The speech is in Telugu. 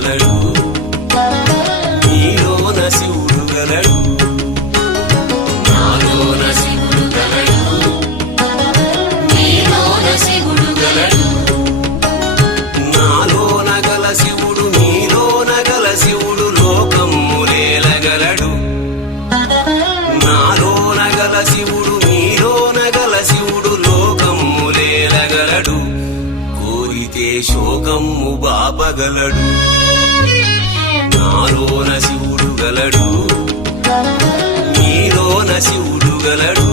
గలడు నీలోన శివుడు గలడు నాలోన శివుడు గలడు నీలోన శివుడు గలడు నాలోన గల శివుడు నీలోన గల శివుడు లోకమ్ములేలగలడు నాలోన గల శివుడు నీలోన గల శివుడు లోకమ్ములేలగలడు కోరితే శోకమ్ము బాపగలడు నాలోన శివుడు గలడు నీలోన శివుడు గలడు